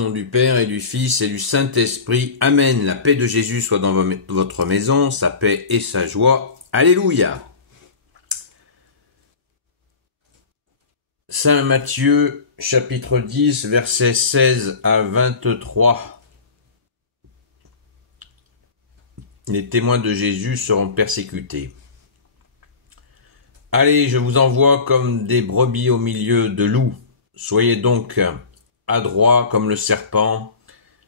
Au nom du Père et du Fils et du Saint-Esprit. Amen. La paix de Jésus soit dans votre maison, sa paix et sa joie. Alléluia. Saint Matthieu, chapitre 10, versets 16 à 23. Les témoins de Jésus seront persécutés. Allez, je vous envoie comme des brebis au milieu de loups. Soyez donc adroits comme le serpent,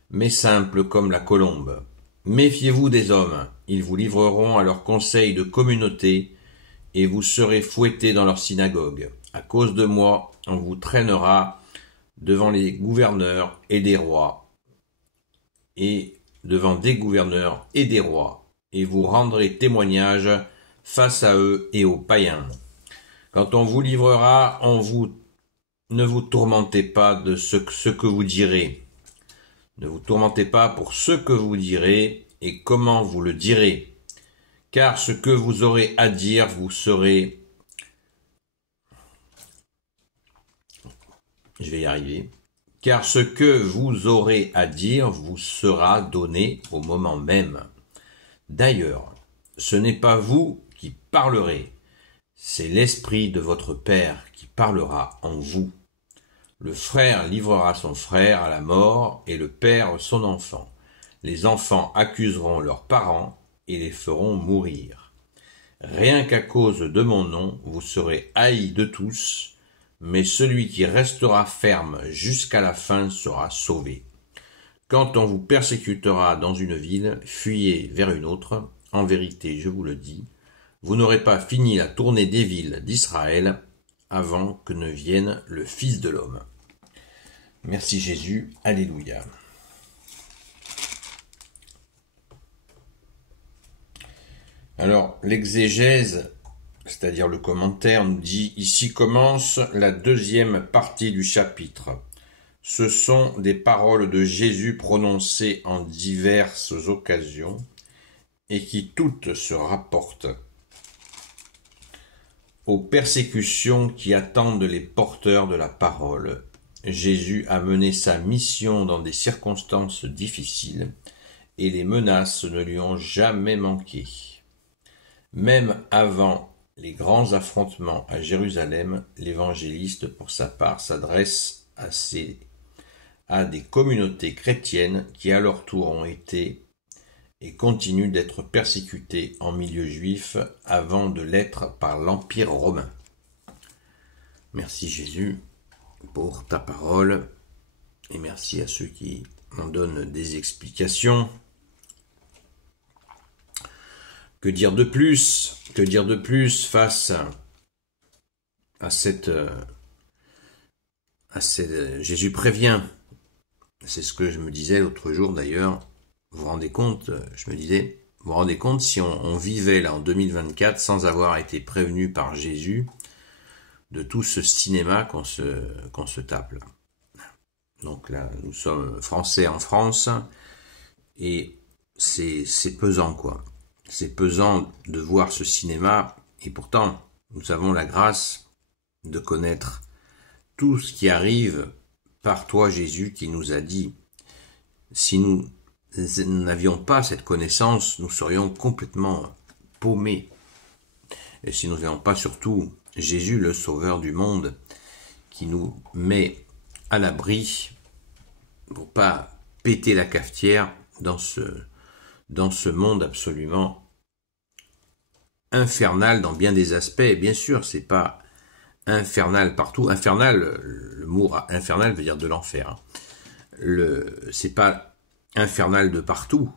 mais simples comme la colombe. Méfiez-vous des hommes, ils vous livreront à leurs conseils de communauté, et vous serez fouettés dans leurs synagogues. À cause de moi, on vous traînera devant les gouverneurs et des rois, et devant des gouverneurs et des rois, et vous rendrez témoignage face à eux et aux païens. Quand on vous livrera, ne vous tourmentez pas de ce que vous direz. Ne vous tourmentez pas pour ce que vous direz et comment vous le direz. Car ce que vous aurez à dire, vous serez... Je vais y arriver. Car ce que vous aurez à dire vous sera donné au moment même. D'ailleurs, ce n'est pas vous qui parlerez, c'est l'Esprit de votre Père qui parlera en vous. Le frère livrera son frère à la mort et le père son enfant. Les enfants accuseront leurs parents et les feront mourir. Rien qu'à cause de mon nom, vous serez haïs de tous, mais celui qui restera ferme jusqu'à la fin sera sauvé. Quand on vous persécutera dans une ville, fuyez vers une autre. En vérité, je vous le dis, vous n'aurez pas fini la tournée des villes d'Israël avant que ne vienne le Fils de l'homme. Merci Jésus, alléluia. Alors, l'exégèse, c'est-à-dire le commentaire, nous dit « Ici commence la deuxième partie du chapitre. Ce sont des paroles de Jésus prononcées en diverses occasions et qui toutes se rapportent aux persécutions qui attendent les porteurs de la parole. Jésus a mené sa mission dans des circonstances difficiles et les menaces ne lui ont jamais manqué. Même avant les grands affrontements à Jérusalem, l'évangéliste, pour sa part, s'adresse à des communautés chrétiennes qui à leur tour ont été et continuent d'être persécutées en milieu juif avant de l'être par l'Empire romain. Merci Jésus pour ta parole et merci à ceux qui en donnent des explications. Que dire de plus? Que dire de plus face à cette Jésus prévient. C'est ce que je me disais l'autre jour d'ailleurs. Vous vous rendez compte, je me disais, vous vous rendez compte si on vivait là en 2024 sans avoir été prévenu par Jésus de tout ce cinéma qu'on se tape là. Donc là, nous sommes français en France et c'est pesant quoi. C'est pesant de voir ce cinéma et pourtant nous avons la grâce de connaître tout ce qui arrive par toi Jésus qui nous a dit. Si nous n'avions pas cette connaissance, nous serions complètement paumés. Et si nous n'avions pas surtout Jésus, le Sauveur du monde, qui nous met à l'abri pour pas péter la cafetière dans ce monde absolument infernal dans bien des aspects. Et bien sûr, c'est pas infernal partout. Infernal, le mot infernal veut dire de l'enfer. C'est pas infernal de partout,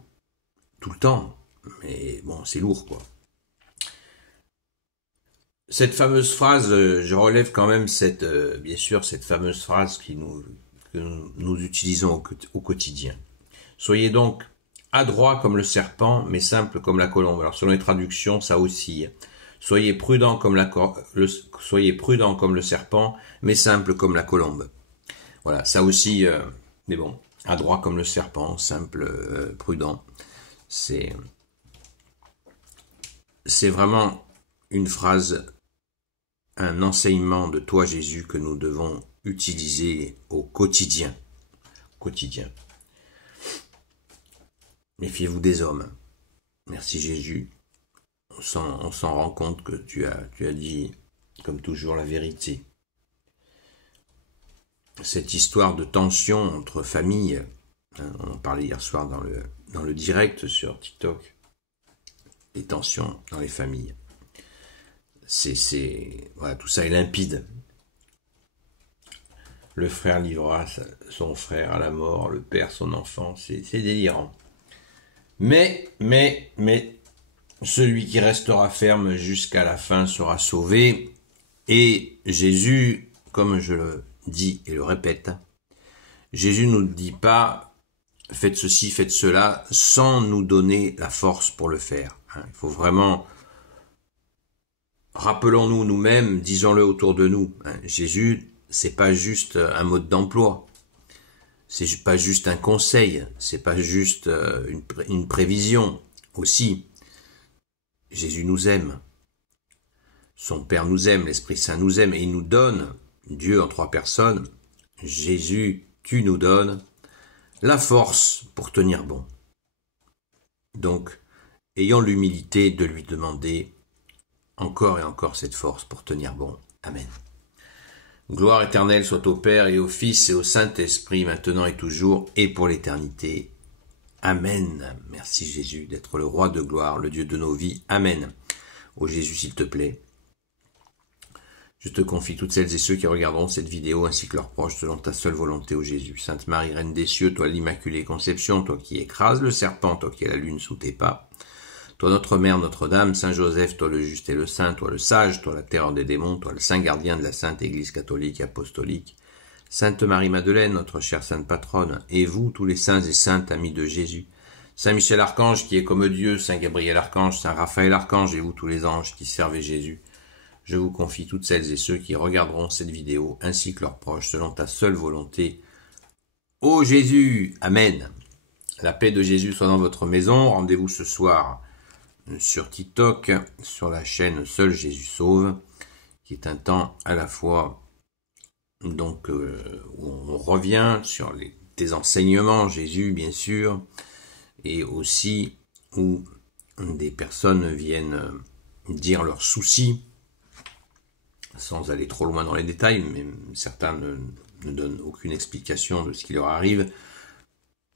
tout le temps, mais bon, c'est lourd, quoi. Cette fameuse phrase, je relève quand même bien sûr, cette fameuse phrase que nous utilisons au quotidien. Soyez donc adroits comme le serpent, mais simples comme la colombe. Alors, selon les traductions, ça oscille. Soyez prudents comme le serpent, mais simples comme la colombe. Voilà, ça aussi, mais bon. Adroit comme le serpent, simple, prudent. C'est vraiment une phrase, un enseignement de toi Jésus que nous devons utiliser au quotidien. quotidien. Méfiez-vous des hommes. Merci Jésus. On s'en rend compte que tu as dit, comme toujours, la vérité. Cette histoire de tension entre familles, on en parlait hier soir dans le direct sur TikTok, les tensions dans les familles. Voilà, tout ça est limpide. Le frère livrera son frère à la mort, le père son enfant, c'est délirant. Mais, celui qui restera ferme jusqu'à la fin sera sauvé. Et Jésus, comme je le dis et le répète, Jésus ne nous dit pas « faites ceci, faites cela » sans nous donner la force pour le faire. Il faut vraiment... Rappelons-nous nous-mêmes, disons-le autour de nous. Jésus, c'est pas juste un mode d'emploi. C'est pas juste un conseil. C'est pas juste une prévision. Aussi, Jésus nous aime. Son Père nous aime, l'Esprit Saint nous aime et il nous donne, Dieu en 3 personnes, Jésus, tu nous donnes la force pour tenir bon. Donc, ayons l'humilité de lui demander encore et encore cette force pour tenir bon. Amen. Gloire éternelle soit au Père et au Fils et au Saint-Esprit, maintenant et toujours et pour l'éternité. Amen. Merci Jésus d'être le roi de gloire, le Dieu de nos vies. Amen. Ô Jésus, s'il te plaît, je te confie toutes celles et ceux qui regarderont cette vidéo ainsi que leurs proches selon ta seule volonté, ô Jésus. Sainte Marie, Reine des cieux, toi l'Immaculée Conception, toi qui écrases le serpent, toi qui es la lune sous tes pas, toi notre Mère, Notre-Dame, Saint Joseph, toi le juste et le saint, toi le sage, toi la terreur des démons, toi le saint gardien de la Sainte Église catholique et apostolique, Sainte Marie-Madeleine, notre chère Sainte Patronne, et vous, tous les saints et saintes amis de Jésus, Saint Michel Archange qui est comme Dieu, Saint Gabriel Archange, Saint Raphaël Archange, et vous tous les anges qui servez Jésus, je vous confie toutes celles et ceux qui regarderont cette vidéo ainsi que leurs proches selon ta seule volonté. Ô Jésus, Amen. La paix de Jésus soit dans votre maison. Rendez-vous ce soir sur TikTok, sur la chaîne Seul Jésus Sauve, qui est un temps à la fois donc où on revient sur des enseignements, Jésus bien sûr, et aussi où des personnes viennent dire leurs soucis, sans aller trop loin dans les détails, mais certains ne donnent aucune explication de ce qui leur arrive,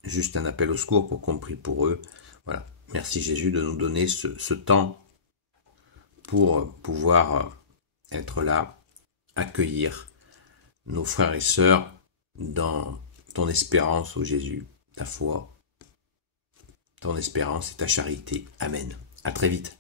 juste un appel au secours pour qu'on prie pour eux. Voilà. Merci Jésus de nous donner ce temps pour pouvoir être là, accueillir nos frères et sœurs dans ton espérance, ô Jésus, ta foi, ton espérance et ta charité. Amen. À très vite.